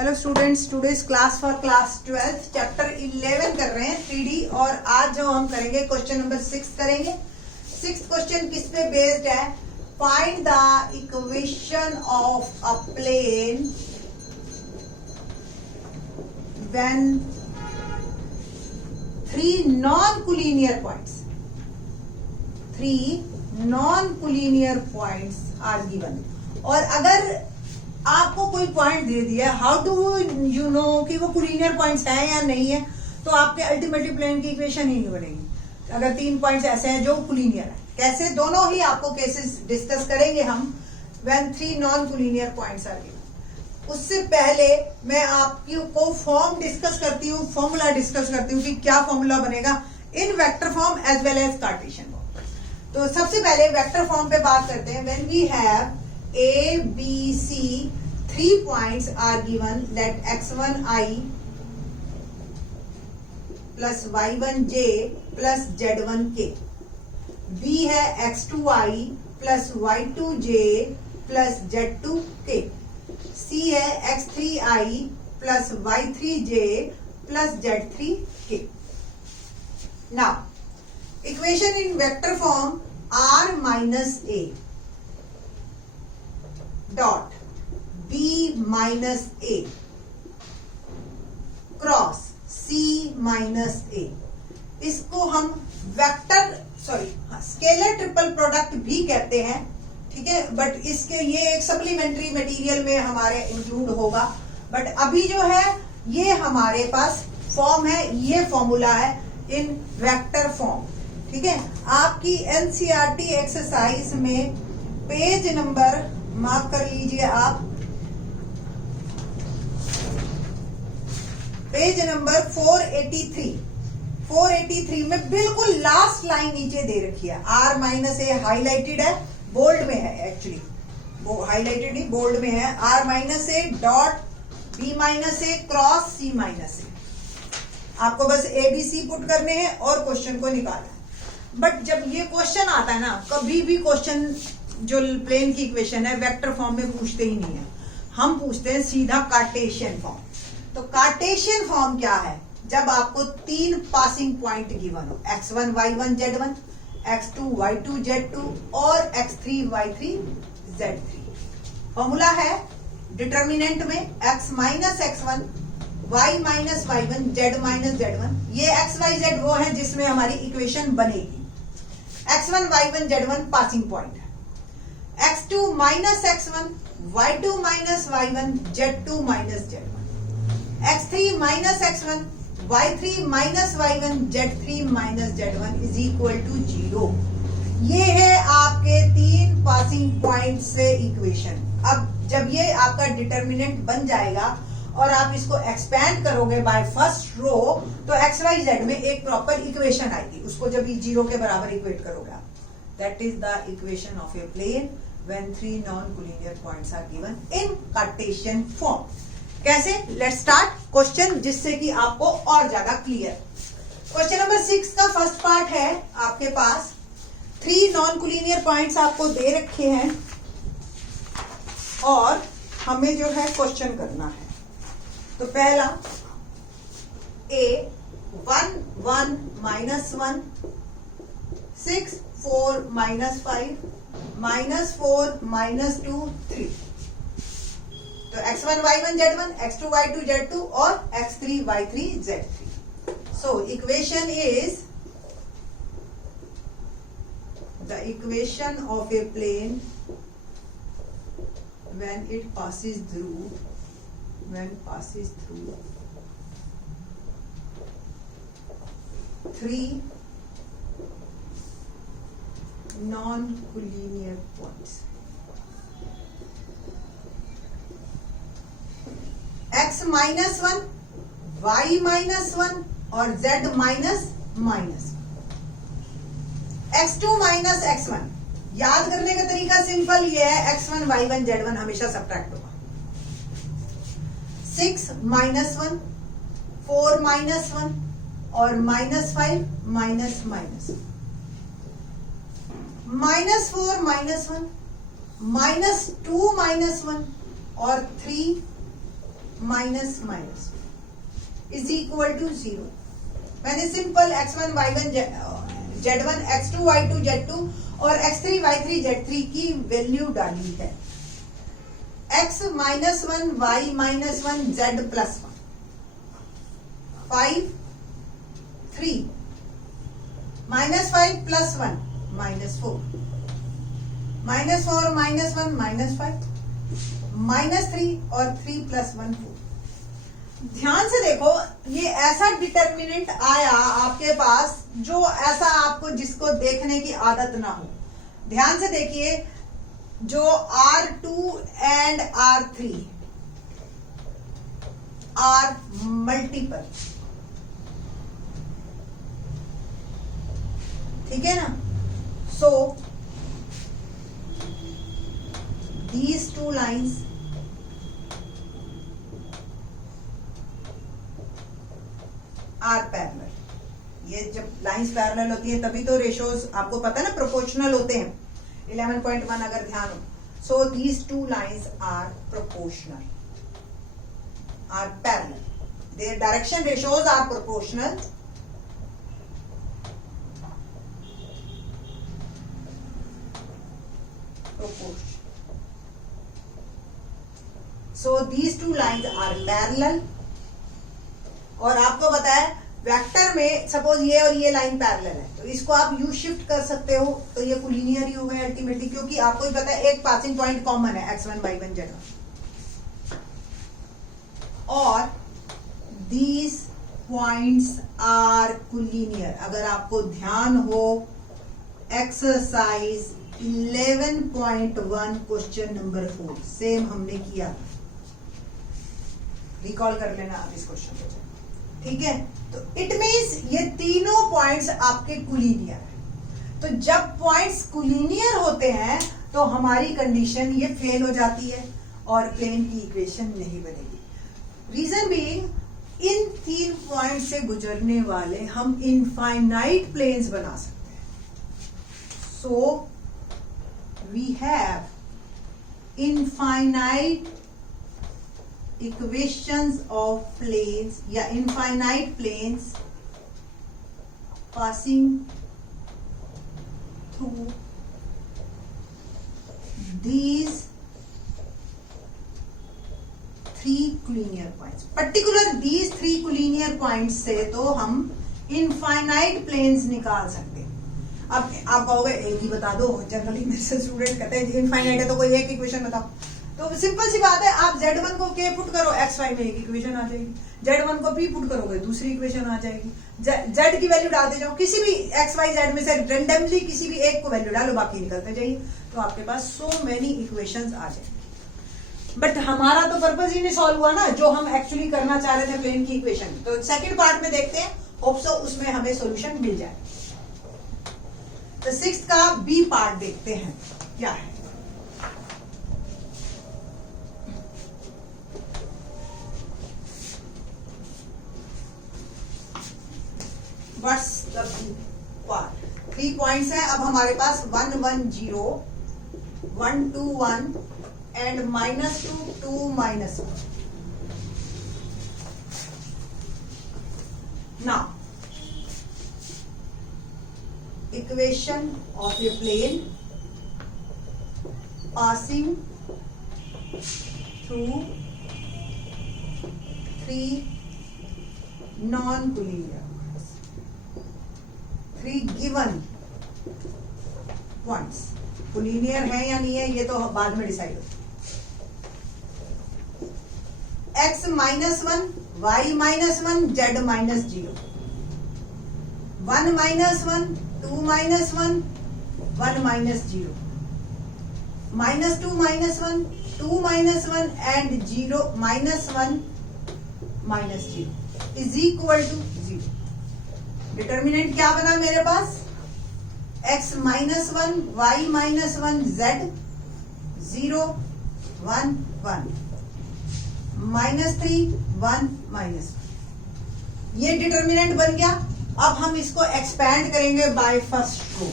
Hello students, today's class for class 12 chapter 11 कर रहे हैं 3D। और आज जो हम करेंगे क्वेश्चन नंबर 6 करेंगे। 6th क्वेश्चन किस पे बेस्ड है? Find the equation of a plane when 3 non-collinear points are given. और अगर आपको कोई पॉइंट दे दिया, हाउ डू यू नो कि वो कोलिनियर पॉइंट्स हैं या नहीं है? तो आपके अल्टीमेटली प्लेन की इक्वेशन ही नहीं बनेगी अगर 3 पॉइंट्स ऐसे हैं जो कोलिनियर है। कैसे? दोनों ही आपको केसेस डिस्कस करेंगे हम when 3 non-collinear points are given. उससे पहले मैं आपकी को फॉर्म डिस्कस करती हूँ, फॉर्मूला डिस्कस करती हूँ कि क्या फॉर्मूला बनेगा in vector form as well as Cartesian form. तो सबसे पहले वेक्टर फॉर्म पे बात करते हैं। When we have A, B, C, 3 points are given. Let x1i plus y1j plus z1k. B है x2i plus y2j plus z2k. C है x3i plus y3j plus z3k. Now, equation in vector form r minus a dot b minus a cross c minus a, इसको हम vector scalar triple product भी कहते हैं, ठीक है। But इसके ये एक सप्लीमेंट्री मटेरियल में हमारे इंक्लूड होगा। बट अभी जो है ये हमारे पास फॉर्म है, ये फॉर्मूला है इन वेक्टर फॉर्म, ठीक है। आपकी एनसीईआरटी एक्सरसाइज में पेज नंबर मार्क कर लीजिए आप, पेज नंबर 483 में बिल्कुल लास्ट लाइन नीचे दे रखी है। r माइनस ए हाईलाइटेड है, बोल्ड में है, एक्चुअली वो हाईलाइटेड नहीं बोल्ड में है। r minus A dot b minus A cross c minus A. आपको बस ABC पुट करने हैं और क्वेश्चन को निकालना है। बट जब ये क्वेश्चन आता है ना, कभी भी क्वेश्चन जो प्लेन की इक्वेशन है वेक्टर फॉर्म में पूछते ही नहीं है, हम पूछते हैं सीधा कार्टेशियन फॉर्म। तो कार्टेशियन फॉर्म क्या है? जब आपको 3 पासिंग पॉइंट गिवन हो, x1 y1 z1, x2 y2 z2 और x3 y3 z3। फॉर्मूला है डिटर्मिनेंट में x minus x1 y minus y1 z minus z1। ये x y z वो है जिसमें हमारी इक्वेशन बनेगी। x1 y1 z1 passing point है, x2 minus x1 y2 minus y1 z2 minus z1, x3 minus x1 y3 minus y1 z3 minus z1 is equal to 0। ये है आपके 3 पासिंग पॉइंट से इक्वेशन। अब जब ये आपका डिटर्मिनेंट बन जाएगा और आप इसको एक्सपैंड करोगे बाय फर्स्ट रो, तो एक्स वाई जेड में एक प्रॉपर इक्वेशन आएगी। उसको जब 0 के बराबर इक्वेट करोगे आप, that is the equation of a plane when 3 non-collinear points are given in Cartesian form। कैसे? लेट्स स्टार्ट क्वेश्चन, जिससे कि आपको और ज्यादा क्लियर। क्वेश्चन नंबर 6 का फर्स्ट पार्ट है आपके पास। 3 non-collinear points आपको दे रखे हैं और हमें जो है क्वेश्चन करना है। तो पहला A 1 1 minus 1 6 4 minus 5 minus 4 minus 2 3। तो x1 y1 z1, x2 y2 z2 और x3 y3 z3। So equation is the equation of a plane when it passes through 3 non-collinear points। x minus 1 y minus 1 और z minus minus. x2 minus x1, याद करने का तरीका simple ये है, x1 y1 z1 हमेशा subtract होगा। 6 minus 1 4 minus 1 और माइनस 5 माइनस माइनस। -4 -1 -2 -1 और 3 minus minus is equal to 0। मैंने simple x1 y1 z1 x2 y2 z2 और x3 y3 z3 की वैल्यू डाली है। x minus 1 y minus 1 z plus 1 5 3 minus 5 plus 1 minus 4 minus 4 minus 1 minus 5 minus 3 और 3 plus 1 4। ध्यान से देखो, ये ऐसा डिटर्मिनेंट आया आपके पास जो ऐसा आपको जिसको देखने की आदत ना हो। ध्यान से देखिए, जो R2 and R3 are multiple, ठीक है ना। So these two lines are parallel. ये जब लाइंस पैरेलल होती है तभी तो रेशोज आपको पता है ना प्रोपोर्शनल होते हैं। 11.1 अगर ध्यान हो। So these two lines are proportional, are parallel, their direction ratios are proportional. So these two lines are parallel। और आपको पता है वेक्टर में सपोज ये और ये लाइन पैरेलल है तो इसको आप यू शिफ्ट कर सकते हो, तो ये कोलिनियर ही हो गया अल्टीमेटली, क्योंकि आपको ही पता है एक पासिंग पॉइंट कॉमन है x1 y1 z1 और these points are कोलिनियर। अगर आपको ध्यान हो एक्सरसाइज 11.1 क्वेश्चन नंबर 4 सेम हमने किया, रिकॉल कर लेना आप इस क्वेश्चन को, ठीक है। तो इट मींस ये तीनों पॉइंट्स आपके कोलिनियर है। तो जब पॉइंट्स कोलिनियर होते हैं तो हमारी कंडीशन ये फेल हो जाती है और प्लेन की इक्वेशन नहीं बनेगी। रीजन बीइंग इन तीन पॉइंट से गुजरने वाले हम इनफाइनाइट प्लेन्स बना सकते हैं। So we have infinite equations of planes या infinite planes passing through these three collinear points। particular these three collinear points से तो हम infinite planes निकाल सकते हैं। अब आप कहोगे एक ही बता दो, जनरली मेरे से स्टूडेंट कहते हैं इनफाइनाइट है तो कोई एक इक्वेशन बताओ। तो सिंपल सी बात है, आप Z1 को K पुट करो XY में एक इक्वेशन आ जाएगी, Z1 को P पुट करोगे दूसरी इक्वेशन आ जाएगी, Z की वैल्यू डालते जाओ, किसी भी XY Z में से रेंडमली किसी भी एक को वैल्यू डालो, बाकी निकलते जाइए, तो आपके पास सो मेनी इक्वेशंस आ जाएंगे। बट हमारा तो पर्पस ही नहीं सॉल्व हुआ ना, जो हम एक्चुअली करना चाह रहे थे प्लेन की इक्वेशन। तो सेकेंड पार्ट में देखते हैं, होप सो उसमें हमें सोल्यूशन मिल जाए। तो सिक्स्थ का बी पार्ट देखते हैं क्या है। What's the part? 3 पॉइंट्स हैं अब हमारे पास 1 1 0 1 2 1 and -2 2 -1। Now equation of a plane passing through 3 non-collinear 3 given points. Collinear है या नहीं है ये तो बाद में डिसाइड हो। x -1 y -1 z -0 1 -1 2 -1 1 -0 -2 -1 2 -1 and 0 -1 -0 is equal to 0। Determinant क्या बना मेरे पास, x -1 y -1 z 0 1 1 -3 1 -1। ये डिटर्मिनेंट बन गया। अब हम इसको एक्सपैंड करेंगे बाय फर्स्ट रो।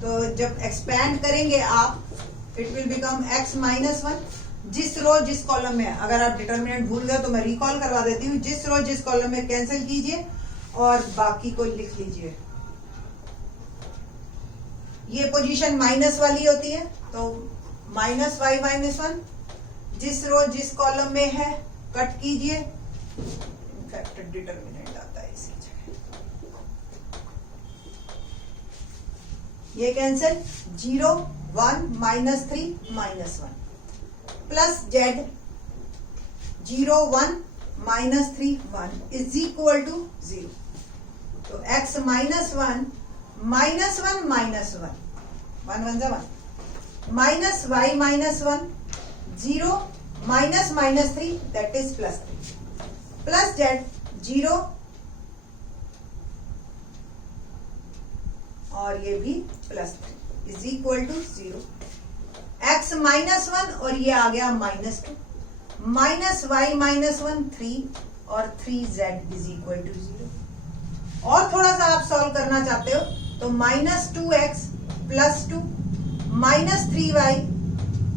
तो जब एक्सपैंड करेंगे आप, इट विल बिकम x -1 जिस रो जिस कॉलम में, अगर आप डिटर्मिनेंट भूल गए तो मैं रिकॉल करवा देती हूँ, जिस रो जिस कॉलम में कैंसिल कीजिए और बाकी को लिख लीजिए। ये पोजीशन माइनस वाली होती है, तो माइनस वाई माइनस 1, जिस रो जिस कॉलम में है कट कीजिए, इनफैक्ट डिटर्मिनेंट आता है इसी जगह, ये cancel, 0 1 -3 -1 plus z 0 1 -3 1 is equal to 0। तो x -1 -1 -1 1 1 1 minus y -1 0 -3 that is +3 plus z 0 और ये भी +3 इज इक्वल टू 0। x -1 और ये आ गया -2 माइनस y -1 3 और 3z इज इक्वल टू 0। और थोड़ा सा आप सॉल्व करना चाहते हो तो -2x +2 -3y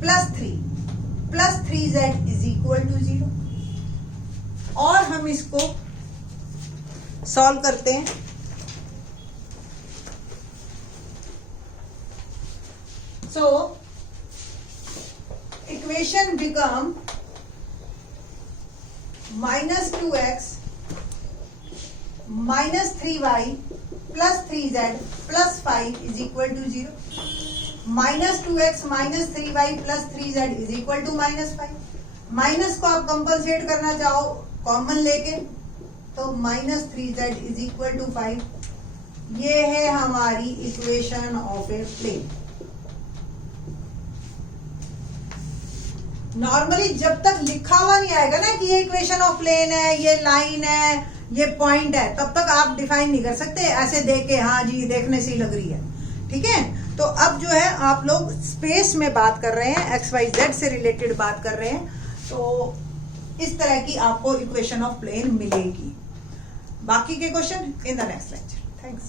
+3 +3z is equal to 0। और हम इसको सॉल्व करते हैं। So equation become -2x -3y +3z +5 is equal to 0। -2x -3y +3z is equal to -5। Minus को आप कंपनसेट करना चाहो कॉमन लेके तो -3z इज इक्वल टू 5। ये है हमारी equation of a plane. Normally जब तक लिखा हुआ नहीं आएगा ना कि ये इक्वेशन ऑफ प्लेन है, ये लाइन है, ये पॉइंट है, तब तक आप डिफाइन नहीं कर सकते ऐसे देख के, हाँ जी देखने से ही लग रही है, ठीक है। तो अब जो है आप लोग स्पेस में बात कर रहे हैं, एक्स वाई जेड से रिलेटेड बात कर रहे हैं, तो इस तरह की आपको इक्वेशन ऑफ प्लेन मिलेगी। बाकी के question in the next lecture. Thanks.